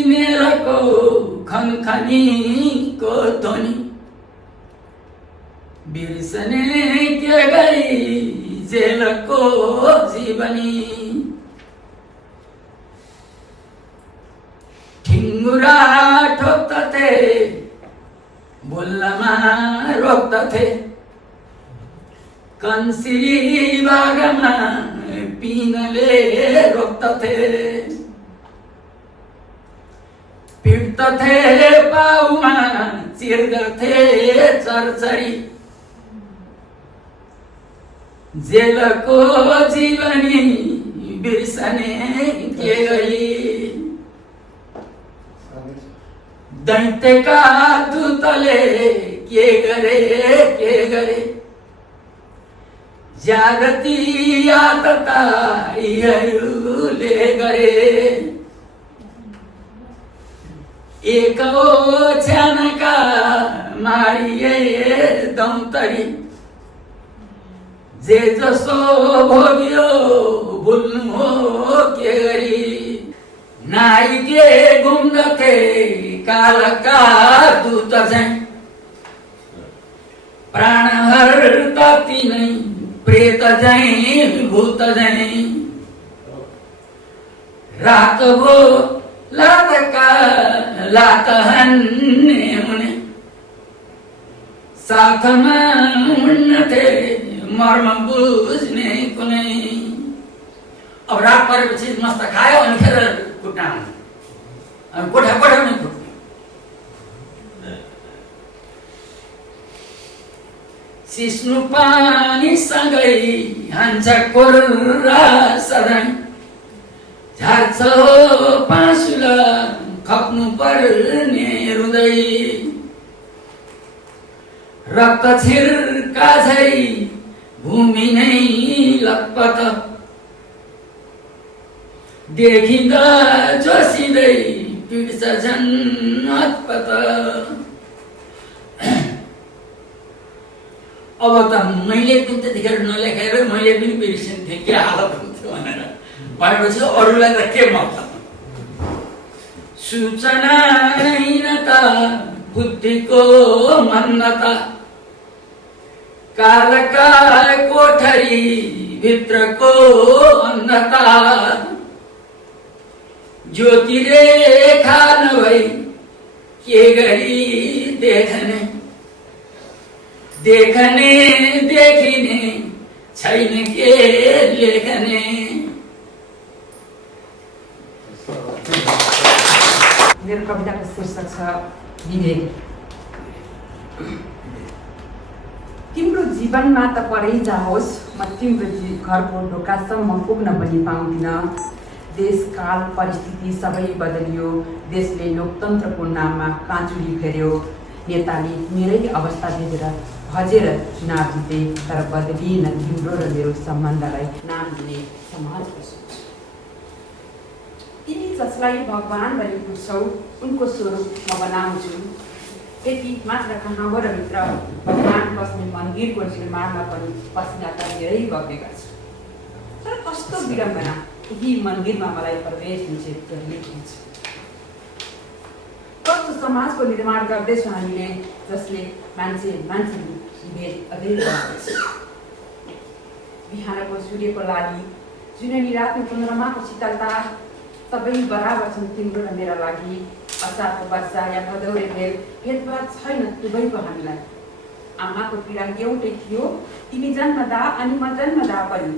मेलको खनखनीको ध्वनि बिर्सने के गरी जेलको जीवनी ठिङ्गुरा ठोक्दथे बोल्नमा रोक्दथे कन्सिरी बागमा पिनले रोक्दथे पिट्दथे पाउमा चिर्दथे चरचरी जेलको जीवनी बिर्सने के गरी दैत्यका दूतले के गरे जागती आतता यहरूले गरे एक ओछ्यानका मारिए दौतरी जे जसो भोग्यो भुल्नु हो के गरी नाइके घुम्दथे कालका दूत झैं प्राणहर्ता तिनै प्रेत झैं भूत झैं रात भो लातका लात हन्ने हुने साथमा हुन्नथे मर्म बुझ्ने कुनै अब रात परेपछि मस्त खायो अनि खेर कुट्न आउने अनि कोठामा कुट्ने सिस्नु पानी सँगै हान्छ कोर्रा सधैँ झार्छ पाँसुला खप्नु पर्ने रुँदै रक्त छिर्का झै भूमि नै लतपत देखिँदा जोसिँदै पिड्छ झन् हतपत अब त मैले पनि त्यतिखेर नलेखेर मैले पनि बिर्सिन्थेँ के हालत हुन्थ्यो भनेर भनेपछि अरूलाई त के मतलब सूचना नहीनता बुद्धिको मन्दता कालका कोठरी भित्रको अन्धता ज्योति रेखा नभई के गरी देखने देखने देखिने छैन के लेखने। मेरो कविताको शीर्षक छ विवेक। तिम्रो जीवनमा त परै जाओस्, म तिम्रो घरको ढोकासम्म पुग्न पनि पाउँदिन। देश काल परिस्थिति सबै बदलियो, देशले लोकतन्त्रको नाममा काँचुली फेर्यो। नेताले मेरै अवस्था देखेर भजेर चुनाव जिते तर बदलिएन तिम्रो र मेरो सम्बन्धलाई नाम दिने समाजको सोच। तिमी जसलाई भगवान भनी पुज्छौ उनको स्वरूप म बनाउँछु। यति मात्र कहाँ हो र मित्र, भगवान बस्ने मन्दिरको निर्माणमा पनि पसिना त धेरै बग्ने गर्छ। तर कस्तो विडम्बना, यही मन्दिरमा मलाई प्रवेश निषेध गरिएको हुन्छ। कस्तो समाजको निर्माण गर्दैछौँ हामीले, जसले मान्छे भेद अधेर बनाउँदैछ। बिहानको सूर्यको लागि, जुननी रातको चन्द्रमाको शीतलता सबै बराबर छन् तिम्रो र मेरा लागि। असारको वर्षा या भदौरे भेल भेदभाव छैन दुवैको हामीलाई। आमाको पीडा एउटै थियो, तिमी जन्मदा अनि म जन्मदा पनि।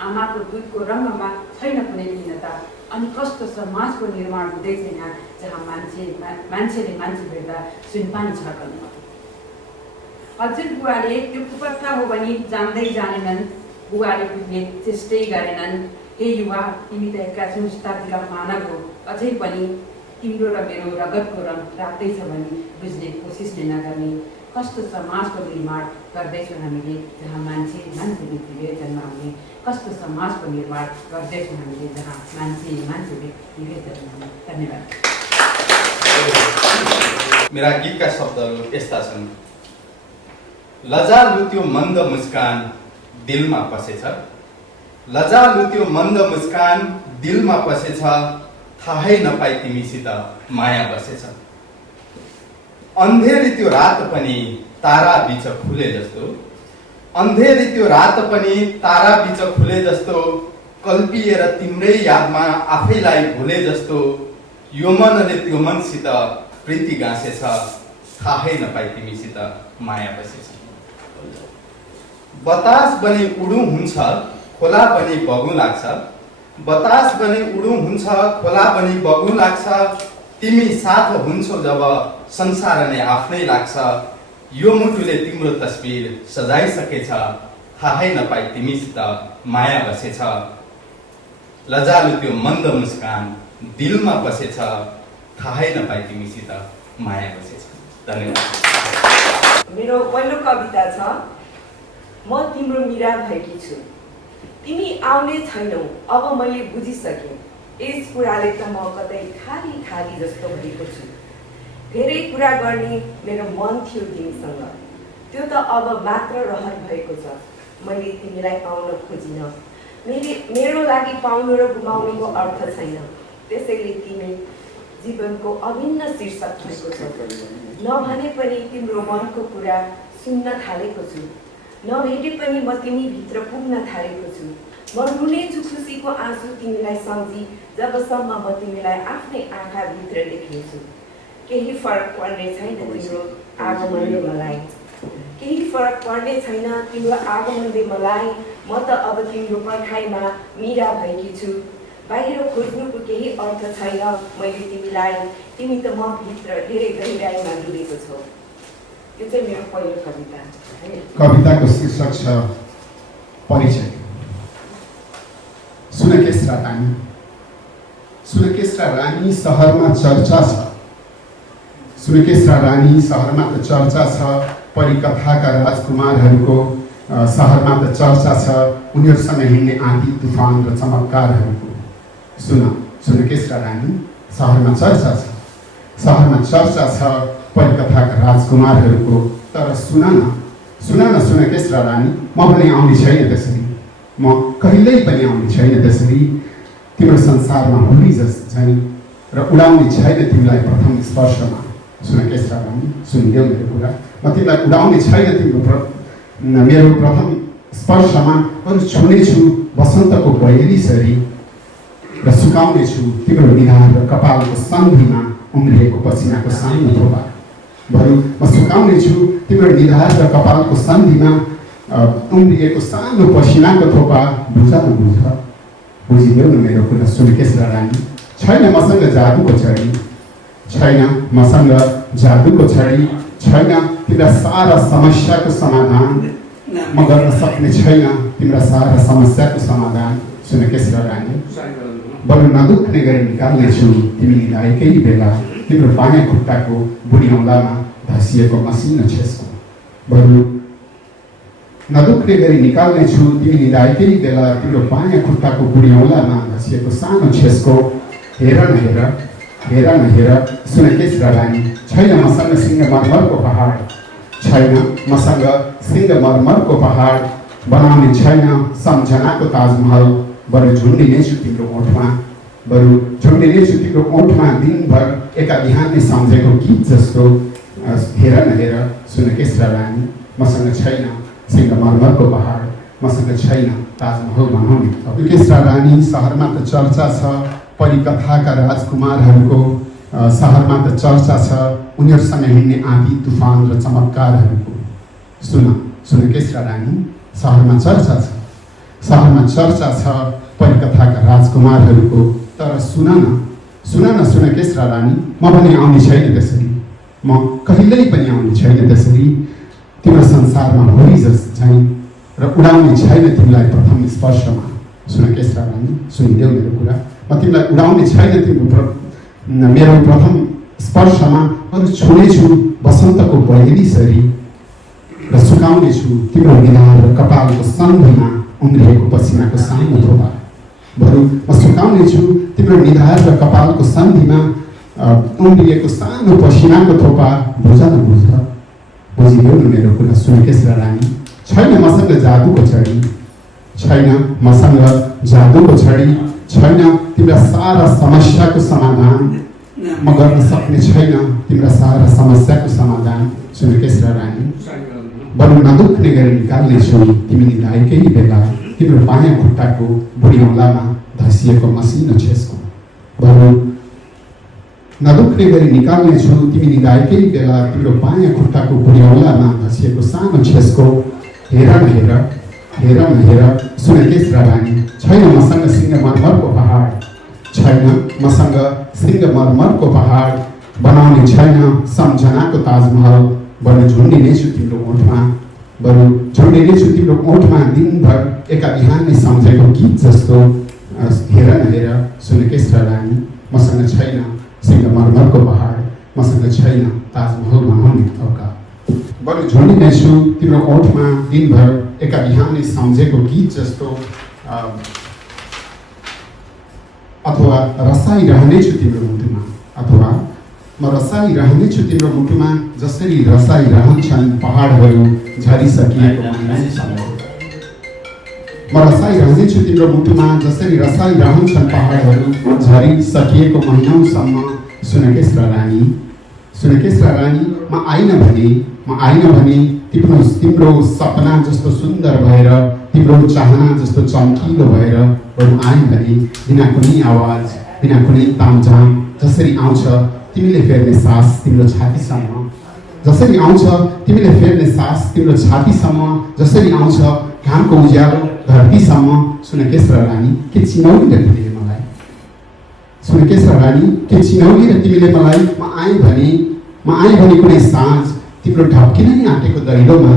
आमाको दुधको रङमा छैन कुनै भिन्नता। अनि कस्तो समाजको निर्माण हुँदैछ यहाँ, जहाँ मान्छेले मान्छे भेट्दा सुनपानी छर्कनु। हजुर बुवाले त्यो कुप्रथा हो भनी जान्दै जानेनन्, बुवाले बुझ्ने चेष्टै गरेनन्। हे युवा, तिमी त 21औं शताब्दीका मानव हो, अझै पनि तिम्रो र मेरो रगतको रङ रातै छ भने बुझ्ने कोसिस नै नगर्ने। कस्तो समाजको निर्माण गर्दैछौँ हामीले, जहाँ मान्छे व्यक्तिले जन्माउने। कस्तो समाजको निर्माण गर्दैछौँ हामीले, जहाँ मान्छे व्यक्तिले जन्माउने। धन्यवाद। मेरा गीतका शब्दहरू यस्ता छन्। लजालु त्यो मन्द मुस्कान दिलमा पसेछ, लजालु त्यो मन्द मुस्कान दिलमा पसेछ, थाहै नपाई तिमीसित माया बसेछ। अन्धेरी त्यो रात पनि तारा बीच खुले जस्तो, अन्धेरी त्यो रात पनि तारा बीच खुले जस्तो, कल्पिएर तिम्रै यादमा आफैलाई भुले जस्तो, यो मनले त्यो मनसित प्रीति गाँसेछ, थाहै नपाई तिमीसित माया बसेछ। बतास बनी उडु हुन्छ, खोला बनी बगु लाग्छ, बतास बनी उडु हुन्छ, खोला बनी बगु लाग्छ, तिमी साथ हुन्छौ जब संसार नै आफ्नै लाग्छ। यो मुटुले तिम्रो तस्बिर सजाइसकेछ, थाहै नपाई तिमीसित माया बसेछ। लजालु त्यो मन्द मुस्कान दिलमा बसेछ, थाहै नपाई तिमीसित माया बसेछ। धन्यवाद। मेरो पहिलो कविता छ, म तिम्रो मीरा भएकी छु, तिमी आउने छैनौ अब मैले बुझिसकेँ। यस कुराले त म कतै खाली खाली जस्तो भएको छु। धेरै कुरा गर्ने मेरो मन थियो तिमीसँग, त्यो त अब मात्र रहर भएको छ। मैले तिमीलाई पाउन खोजिन, मेरो लागि पाउनु र गुमाउनुको अर्थ छैन। त्यसैले तिमी जीवनको अभिन्न शीर्षक भएको छ। नभने पनि तिम्रो मनको कुरा सुन्न थालेको छु, नभेटे पनि म तिमी भित्र पुग्न थालेको छु। म रुनेछु खुसीको आँसु तिमीलाई सम्झी, जबसम्म म तिमीलाई आफ्नै आँखा भित्र देख्नेछु। केही फरक पर्ने छैन तिम्रो आगमनले मलाई, केही फरक पर्ने छैन तिम्रो आगमनले मलाई। म त अब तिम्रो पर्खाइमा मीरा भएकी छु, बाहिर खोज्नुको केही अर्थ छैन मैले तिमीलाई। तिमी त म भित्र धेरै गहिराइमा डुबेको छौ। यो चाहिँ मेरो पहिलो कविता। कविताको शीर्षक छ परिचय। सुनकेश्रा रानी, सुनकेश्रा रानी सहरमा चर्चा छ, सुनकेश्रा रानी सहरमा त चर्चा छ। परिकथाका राजकुमारहरूको सहरमा त चर्चा छ, उनीहरूसँग हिँड्ने आँधी तुफान र चमत्कारहरूको। सुनकेश्रा रानी सहरमा चर्चा छ, सहरमा चर्चा छ परिकथाका राजकुमारहरूको। तर सुन न सुनकेश्रा रानी, म पनि आउने छैन त्यसरी, म कहिल्यै पनि आउने छैन त्यसरी। तिम्रो संसारमा हुली झैँ र उडाउने छैन तिमीलाई प्रथम स्पर्शमा। सुनकेश्रा रानी सुनिदेऊ मेरो कुरा, म तिमीलाई उडाउने छैन तिम्रो मेरो प्रथम स्पर्शमा। अरू छुनेछु वसन्तको बयरीसरी र सुकाउनेछु तिम्रो निधार र कपालको सन्धिमा उम्रिएको पसिनाको सानो थोपा। बरु म सुकाउनेछु तिम्रो निधार र कपालको सन्धिमा उम्रिएको सानो पसिनाको थोपा। बुझिदेऊ न मेरो कुरा सुनकेश्रा रानी। छैन मसँग जादुको छडी, छैन मसँग जादुको छडी, छैन तिम्रा सारा समस्याको समाधान। म गर्न सक्ने छैन तिम्रा सारा समस्याको समाधान। सुनकेश्रा रानी, बरु नदुख्ने गरी निकाल्नेछु तिमी निधाएकै बेला तिम्रो बायाँ खुट्टाको बुढी औँलामा धसिएको मसिनो छेस्को। बरु नदुख्ने गरी निकाल्नेछु तिमी निधाएकै बेला तिम्रो बायाँ खुट्टाको बुढ्यौलामा घसिएको सानो छेसको हेर न हेर हेर न हेर सुनकेश्रा रानी छैन मसँग सिंहमरमरको पहाड छैन मसँग सिंहमरमरको पहाड बनाउने छैन सम्झनाको ताजमहल बरु झुन्डिनेछु तिम्रो ओठमा बरु झुन्डिनेछु तिम्रो ओठमा दिनभर एका बिहानले सम्झेको गीत जस्तो हेर न हेर सुनकेश्रा रानी मसँग छैन सिंहमरमरको पहाड मसँग छैन ताजमहल बनाउने सुनकेश्रा रानी सहरमा त चर्चा छ परिकथाका राजकुमारहरूको सहरमा त चर्चा छ उनीहरूसँग हिँड्ने आँधी तुफान र चमत्कारहरूको सुनकेश्रा रानी सहरमा चर्चा छ परिकथाका राजकुमारहरूको तर सुन न सुनकेश्रा रानी म पनि आउने छैन त्यसरी म कहिल्यै पनि आउने छैन त्यसरी तिम्रो संसारमा होरी झैँ र उडाउने छैन तिमीलाई प्रथम स्पर्शमा सुनकेश्रा रानी सुनिदेऊ मेरो कुरा म तिमीलाई उडाउने छैन तिम्रो मेरो प्रथम स्पर्शमा अरू छुनेछु बसन्तको बहेलीसरी र सुकाउनेछु तिम्रो निधार र कपालको सन्धिमा उम्रिएको पसिनाको सानो थोपा बरु म सुकाउनेछु तिम्रो निधार र कपालको सन्धिमा उम्रिएको सानो पसिनाको थोपा बुझिदेऊ न मेरो कुरा सुनकेश्रा रानी छैन मसँग जादुको छडी छैन मसँग जादुको छडी छैन तिम्रा सारा समस्याको समाधान म गर्न सक्ने छैन तिम्रा सारा समस्याको समाधान सुनकेश्रा रानी बरु नदुख्ने गरी निकाल्नेछु तिमी निधाएकै बेला तिम्रो बायाँ खुट्टाको बुढ्यौलामा धसिएको मसिनो छेसको बरु नदुख्ने गरी निकाल्नेछु तिमी निधाएकै बेला तिम्रो बायाँ खुट्टाको बुढ्यौलामा धसिएको सानो छेसको हेर न हेर हेर न हेर सुनकेश्रा रानी छैन मसँग सिंहमरमरको पहाड छैन मसँग सिंहमरमरको पहाड बनाउने छैन सम्झनाको ताजमहल बरु झुन्डिनेछु तिम्रो ओठमा दिनभर एका बिहानले सम्झेको गीत जस्तो हेर न हेर सुनकेश्रा रानी मसँग छैन सिंहमरमरको पहाड मसँग छैन ताजमहल बनाउने औकात बरु झुन्डिनेछु तिम्रो ओठमा दिनभर एका बिहानले सम्झेको गीत जस्तो अथवा रसाइरहनेछु तिम्रो मुटुमा अथवा म रसाइरहनेछु तिम्रो मुटुमा जसरी रसाइरहन्छन् पहाडहरू झरिसकिएको महिनासम्म म रसाइरहनेछु तिम्रो मुटुमा जसरी रसाइरहन्छन् पहाडहरू झरिसकिएको महिनौसम्म सुनकेश्रा रानी म आइन भने तिम्रो सपना जस्तो सुन्दर भएर तिम्रो चाहना जस्तो चम्किलो भएर बरु आएँ भने बिना कुनै आवाज बिना कुनै तामझाम जसरी आउँछ तिमीले फेर्ने सास तिम्रो छातीसम्म जसरी आउँछ तिमीले फेर्ने सास तिम्रो छातीसम्म जसरी आउँछ घामको उज्यालो धरतीसम्म सुनकेश्रा रानी के चिनौली र तिमीले मलाई सुनकेश्रा रानी के चिनौली र तिमीले मलाई म आएँ भने कुनै साँझ तिम्रो ढप्किनै आँटेको दैलोमा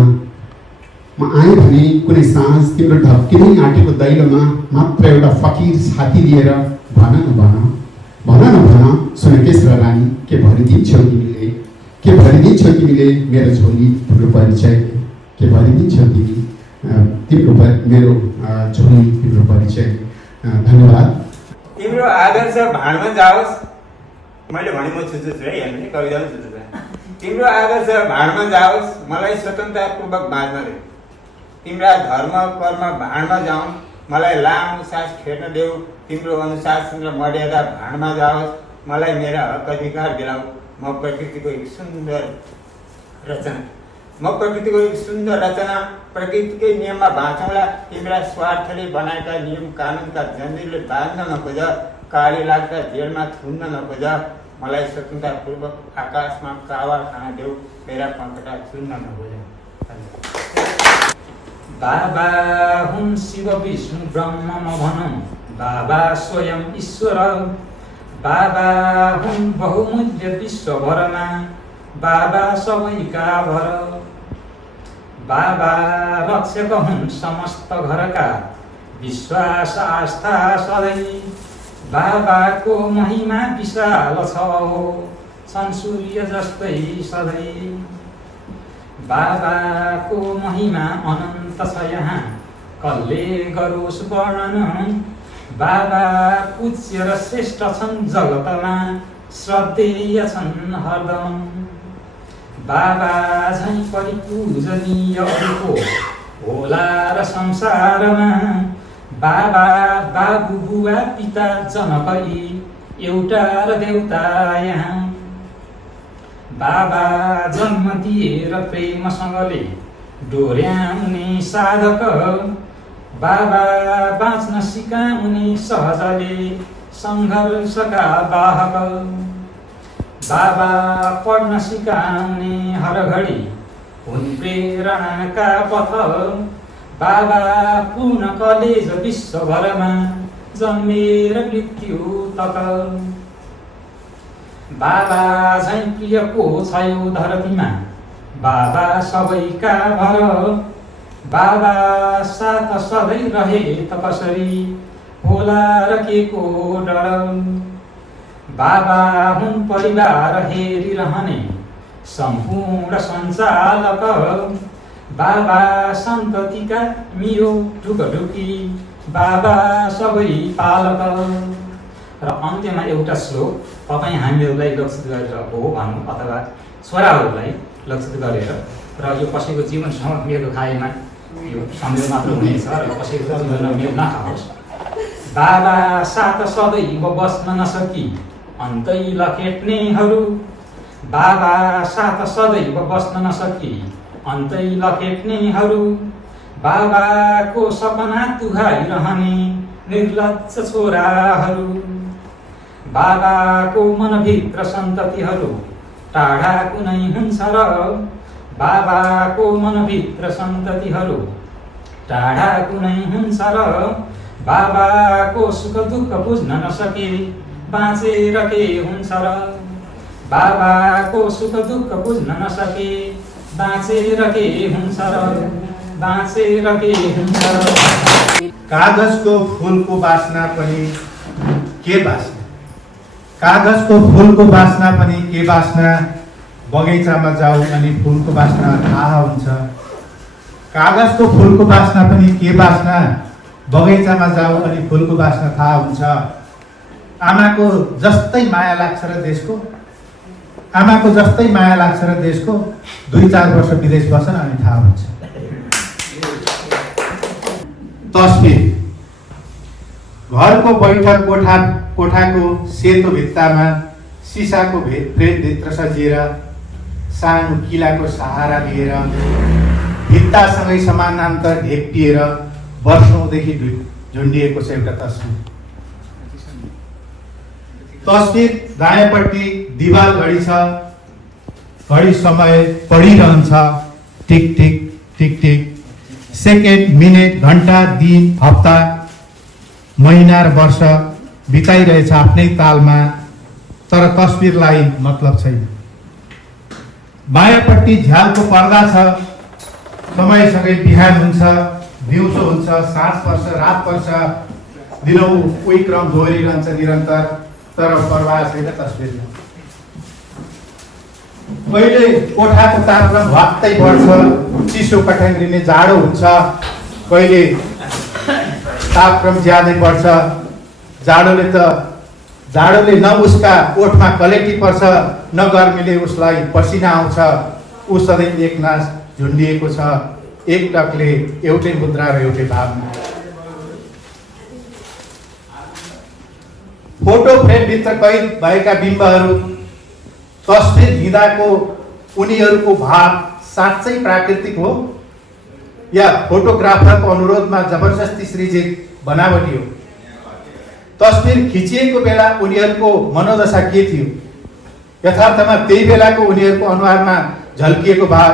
म आएँ भने कुनै साँझ तिम्रो ढप्किनै आँटेको दैलोमा मात्र एउटा फकीर छाती लिएर भन न सुनकेश्रा रानी के भरिदिन्छौ तिमीले मेरो झोली तिम्रो परिचय के भरिदिन्छौ तिम्रो मेरो झोली तिम्रो परिचय धन्यवाद तिम्रो आदर्श भाँडमा जाओस् मैले भने म छुछु है हेर्नु कवितामा छुछु तिम्रो आदर्श भाँडमा जाओस् मलाई स्वतन्त्रतापूर्वक बाँच्न देऊ तिम्रा धर्म कर्म भाँडमा जाउँ मलाई लामो सास फेर्न देऊ तिम्रो अनुशासन र मर्यादा भाँडमा जाओस् मलाई मेरा हक अधिकार दिलाऊ म प्रकृतिको एक सुन्दर रचना प्रकृतिकै नियममा बाँचौँला तिम्रा स्वार्थले बनाएका नियम कानुनका जन्जिरले बाँध्न नखोज काली लाग्दा जेलमा थुन्न नखोज मलाई स्वतन्त्रतापूर्वक आकाशमा कावा खान देऊ मेरा पङ्खटा चुन्न नखोज बाबा हुन् शिव विष्णु ब्रह्म भनौँ बाबा स्वयं ईश्वर बाबा हुन् बहुमूल्य विश्वभरमा बाबा सबैका भर बाबा रक्षक हुन् समस्त घरका विश्वास आस्था सधैँ बाबाको महिमा विशाल छ छन् सूर्य जस्तै सधैँ बाबाको महिमा अनन्त दृष्टान्त छ यहाँ कसले गरोस् वर्णन। बाबा पूज्य र श्रेष्ठ छन् जगतमा श्रद्धेय छन् हरदम। बाबा झैँ परिपूजनीय अरूको होला र संसारमा। बाबा बाबु बुवा पिता जनकै एउटा र देउता यहाँ। बाबा जन्म दिएर प्रेमसँगले डोर्याउने साधक। बाबा बाँच्न सिकाउने सहजले सङ्घर्षका वाहक। बाबा पढ्न सिकाउने हरघडी हुन् प्रेरणाका पथ। बाबा पूर्ण कलेज विश्वभरमा जन्मेर मृत्यु तक। बाबा झैँ प्रियको छ यो धरतीमा बाबा सबैका भर। बाबा साथ सधैँ रहे त कसरी होला र के को डर। बाबा हुन् परिवार हेरिरहने सम्पूर्ण सञ्चालक। बाबा सन्ततिका मियो ढुकढुकी बाबा सबै पालक। र अन्त्यमा एउटा श्लोक तपाईँ हामीहरूलाई लक्षित गरेर हो भन्नु अथवा छोराहरूलाई लक्षित गरेर र यो कसैको जीवनसँग मेल खाएमा यो सम्झेल मात्र हुनेछ र कसैको जीवनमा मेल नखाओस्। बाबा साथ सदैव बस्न नसकी अन्तै लखेट्नेहरू। बाबा साथ सदैव बस्न नसकी अन्तै लखेट्नेहरू। बाबाको सपना तुहाइरहने निर्लज्ज छोराहरू। बाबाको मनभित्र सन्ततिहरू टाढा कुनै हुन्छ र। बाबाको मनभित्र सन्ततिहरू टाढा कुनै हुन्छ र। बाबाको सुख दुःख बुझ्न नसके बाँचेर के हुन्छ र। बाबाको सुख दुःख बुझ्न नसके बाँचेर के हुन्छ र। बाँचेर के हुन्छ र। कागजको फुलको बास्ना पनि के बास्ना। कागजको फुलको बास्ना पनि के बास्ना। बगैँचामा जाऊ अनि फुलको बास्ना थाहा हुन्छ। कागजको फुलको बास्ना पनि के बास्ना। बगैँचामा जाऊ अनि फुलको बास्ना थाहा हुन्छ। आमाको जस्तै माया लाग्छ र देशको। आमाको जस्तै माया लाग्छ र देशको। 2-4 वर्ष विदेश बस्न अनि थाहा हुन्छ। तस्बिर घरको बैठक कोठाको सेतो भित्तामा सिसाको फ्रेमभित्र सजिएर सानो किलाको सहारा लिएर भित्तासँगै समानान्तर ढेपिएर वर्षौँदेखि झुन्डिएको छ एउटा तस्बिर। तस्बिर दायाँपट्टि दिवाल घडी छ। घडी समय पढिरहन्छ टिक टिक टिक टिक। सेकेन्ड मिनेट घन्टा दिन हप्ता महिना र वर्ष बिताइरहेछ आफ्नै तालमा। तर तस्बिरलाई मतलब छैन। बायाँपट्टि झ्यालको पर्दा छ। समयसँगै बिहान हुन्छ दिउँसो हुन्छ साँझ पर्छ रात पर्छ। दिनौ कोही क्रम दोहोरिरहन्छ निरन्तर। तर परवाह छैन तस्बिरमा। कहिले कोठाको तापक्रम भत्तै बढ्छ चिसो कठ्याङ्ग्रिने जाडो हुन्छ। कहिले तापक्रम ज्यादै बढ्छ। जाडोले न उसका ओठमा कलेटी पर्छ न गर्मीले उसलाई पसिना आउँछ। ऊ सधैँ एकनास झुन्डिएको छ एक टकले एउटै मुद्रा र एउटै भावना। फोटो फ्रेमभित्र कैद भएका बिम्बहरू तस्बिर हिँड्दाको उनीहरूको भाव साँच्चै प्राकृतिक हो या फोटोग्राफरको अनुरोधमा जबरजस्ती सृजित बनावटी हो। तस्बिर खिचिएको बेला उनीहरूको मनोदशा के थियो। यथार्थमा त्यही बेलाको उनीहरूको अनुहारमा झल्किएको भाव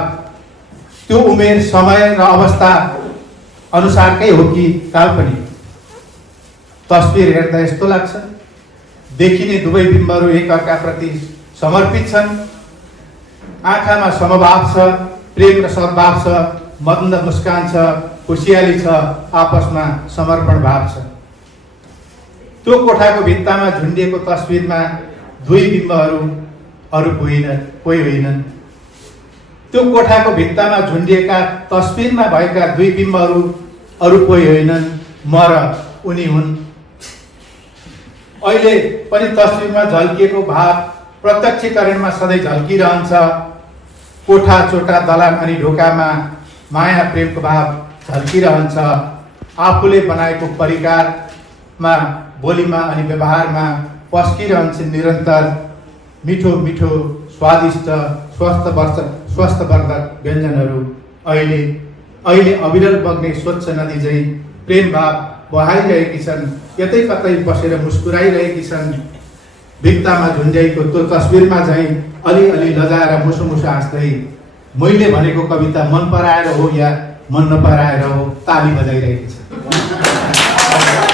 त्यो उमेर समय र अवस्था अनुसारकै हो कि काल्पनिक। तस्बिर हेर्दा यस्तो लाग्छ देखिने दुवै बिम्बहरू एकअर्काप्रति समर्पित छन्। आँखामा समभाव छ प्रेम र सद्भाव छ मन्द मुस्कान छ खुसियाली छ आपसमा समर्पण भाव छ। त्यो कोठाको भित्तामा झुन्डिएको तस्बिरमा दुई बिम्बहरू अरू कोही होइनन्। त्यो कोठाको भित्तामा झुन्डिएका तस्बिरमा भएका दुई बिम्बहरू अरू कोही होइनन्, म र उनी हुन्। अहिले पनि तस्बिरमा झल्किएको भाव प्रत्यक्षीकरणमा सधैँ झल्किरहन्छ। कोठा चोटा दलान अनि ढोकामा माया प्रेमको भाव झल्किरहन्छ। आफूले बनाएको परिकारमा, बोलीमा अनि व्यवहारमा पस्किरहन्छ निरन्तर मिठो मिठो स्वादिष्ट स्वास्थ्यवर्धक व्यञ्जनहरू। अहिले अविरल बग्ने स्वच्छ नदी झैँ प्रेम भाव बहाइरहेकी छन्, यतै कतै बसेर मुस्कुराइरहेकी छन्। भित्तामा झुन्ड्याएको त्यो तस्बिरमा झैँ अलिअलि लजाएर मुसो मुसो हाँस्दै मैले भनेको कविता मन पराएर हो या मन नपराएर हो ताली बजाइरहेकी छ।